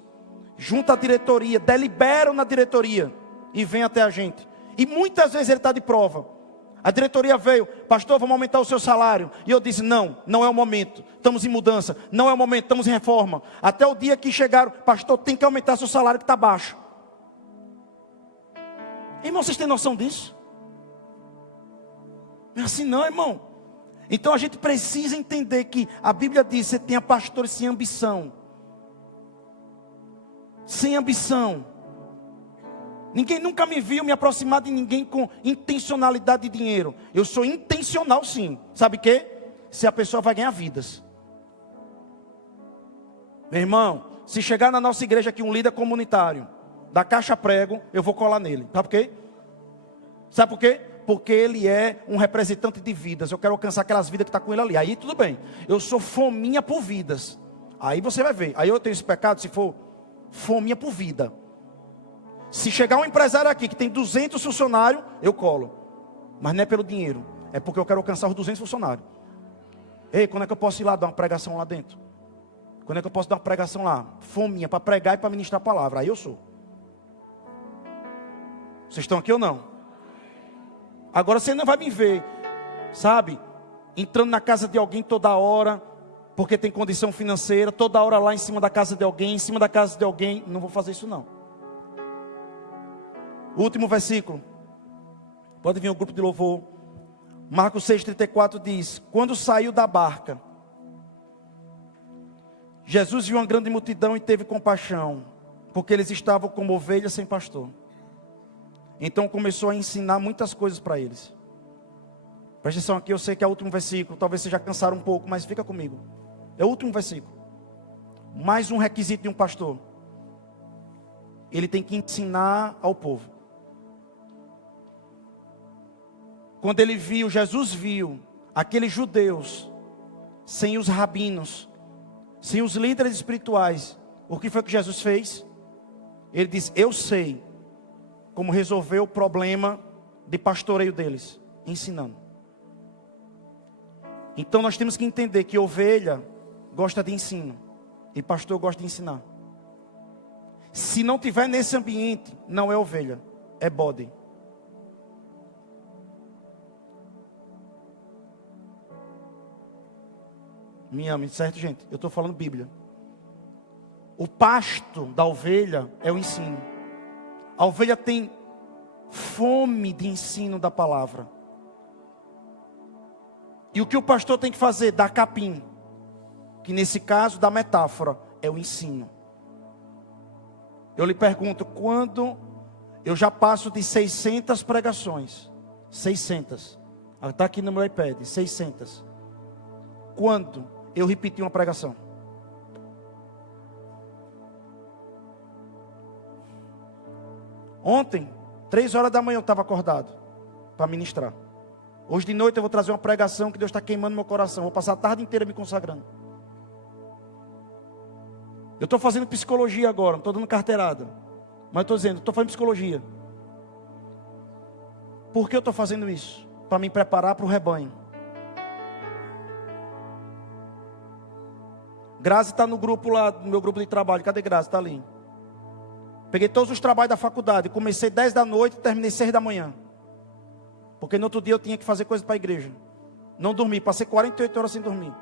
Junta a diretoria, deliberam na diretoria e vem até a gente. E muitas vezes ele está de prova. A diretoria veio, pastor, vamos aumentar o seu salário. E eu disse, não, não é o momento. Estamos em mudança, não é o momento, estamos em reforma. Até o dia que chegaram, pastor, tem que aumentar seu salário que está baixo. Irmão, vocês têm noção disso? Não é assim não, irmão. Então a gente precisa entender que a Bíblia diz, você tenha pastores sem ambição. Sem ambição. Ninguém nunca me viu me aproximar de ninguém com intencionalidade de dinheiro. Eu sou intencional sim. Sabe o quê? Se a pessoa vai ganhar vidas. Meu irmão, se chegar na nossa igreja aqui um líder comunitário da Caixa Prego, eu vou colar nele. Sabe por quê? Sabe por quê? Porque ele é um representante de vidas. Eu quero alcançar aquelas vidas que estão com ele ali. Aí tudo bem. Eu sou fominha por vidas. Aí você vai ver. Aí eu tenho esse pecado se for fominha por vida. Se chegar um empresário aqui que tem 200 funcionários, eu colo. Mas não é pelo dinheiro. É porque eu quero alcançar os 200 funcionários. Ei, quando é que eu posso ir lá dar uma pregação lá dentro? Quando é que eu posso dar uma pregação lá? Fominha para pregar e para ministrar a palavra. Aí eu sou. Vocês estão aqui ou não? Agora você não vai me ver, sabe? Entrando na casa de alguém toda hora, porque tem condição financeira, toda hora lá em cima da casa de alguém, em cima da casa de alguém. Não vou fazer isso não. Último versículo. Pode vir o grupo de louvor. Marcos 6,34 diz: quando saiu da barca, Jesus viu uma grande multidão e teve compaixão, porque eles estavam como ovelhas sem pastor. Então começou a ensinar muitas coisas para eles. Presta atenção aqui, eu sei que é o último versículo. Talvez vocês já cansaram um pouco, mas fica comigo. É o último versículo. Mais um requisito de um pastor. Ele tem que ensinar ao povo. Quando ele viu, Jesus viu aqueles judeus, sem os rabinos, sem os líderes espirituais, o que foi que Jesus fez? Ele disse: eu sei como resolver o problema de pastoreio deles, ensinando. Então nós temos que entender que ovelha gosta de ensino e pastor gosta de ensinar. Se não tiver nesse ambiente, não é ovelha, é bode. Me ame, certo, gente? Eu estou falando Bíblia. O pasto da ovelha é o ensino. A ovelha tem fome de ensino da palavra. E o que o pastor tem que fazer? Dar capim. Que nesse caso, da metáfora, é o ensino. Eu lhe pergunto, quando eu já passo de 600 pregações, 600, está aqui no meu iPad, 600. Quando eu repeti uma pregação? Ontem, 3 horas da manhã eu estava acordado para ministrar. Hoje de noite eu vou trazer uma pregação que Deus está queimando meu coração. Vou passar a tarde inteira me consagrando. Eu estou fazendo psicologia agora, não estou dando carteirada. Mas estou dizendo, estou fazendo psicologia. Por que eu estou fazendo isso? Para me preparar para o rebanho. Grazi está no grupo lá, no meu grupo de trabalho. Cadê Grazi? Está ali. Peguei todos os trabalhos da faculdade. Comecei 10 da noite e terminei 6 da manhã. Porque no outro dia eu tinha que fazer coisa para a igreja. Não dormi, passei 48 horas sem dormir.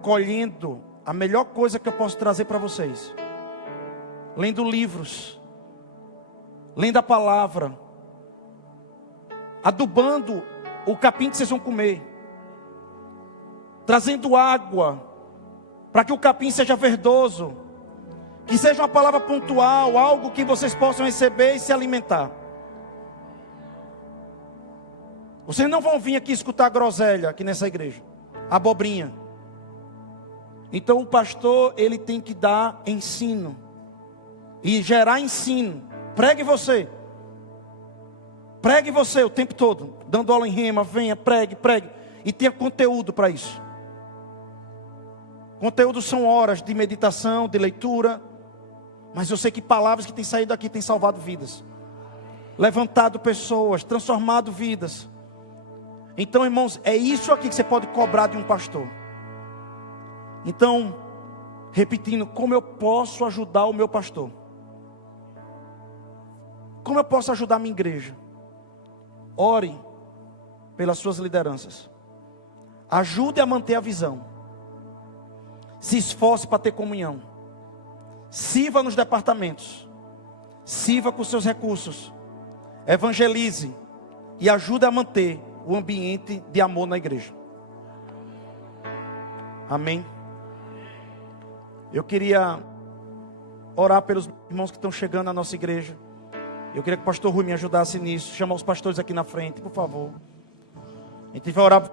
Colhendo a melhor coisa que eu posso trazer para vocês. Lendo livros. Lendo a palavra. Adubando o capim que vocês vão comer. Trazendo água. Para que o capim seja verdoso. Que seja uma palavra pontual. Algo que vocês possam receber e se alimentar. Vocês não vão vir aqui escutar groselha aqui nessa igreja. Abobrinha. Então o pastor, ele tem que dar ensino. E gerar ensino. Pregue você. Pregue você o tempo todo. Dando aula em rema, venha, pregue, pregue. E tenha conteúdo para isso. Conteúdo são horas de meditação, de leitura. Mas eu sei que palavras que têm saído aqui têm salvado vidas. Levantado pessoas, transformado vidas. Então, irmãos, é isso aqui que você pode cobrar de um pastor. Então, repetindo, como eu posso ajudar o meu pastor? Como eu posso ajudar a minha igreja? Ore pelas suas lideranças. Ajude a manter a visão. Se esforce para ter comunhão. Sirva nos departamentos. Sirva com seus recursos. Evangelize. E ajude a manter o ambiente de amor na igreja. Amém. Eu queria orar pelos irmãos que estão chegando à nossa igreja. Eu queria que o pastor Rui me ajudasse nisso. Chamar os pastores aqui na frente, por favor. A gente vai orar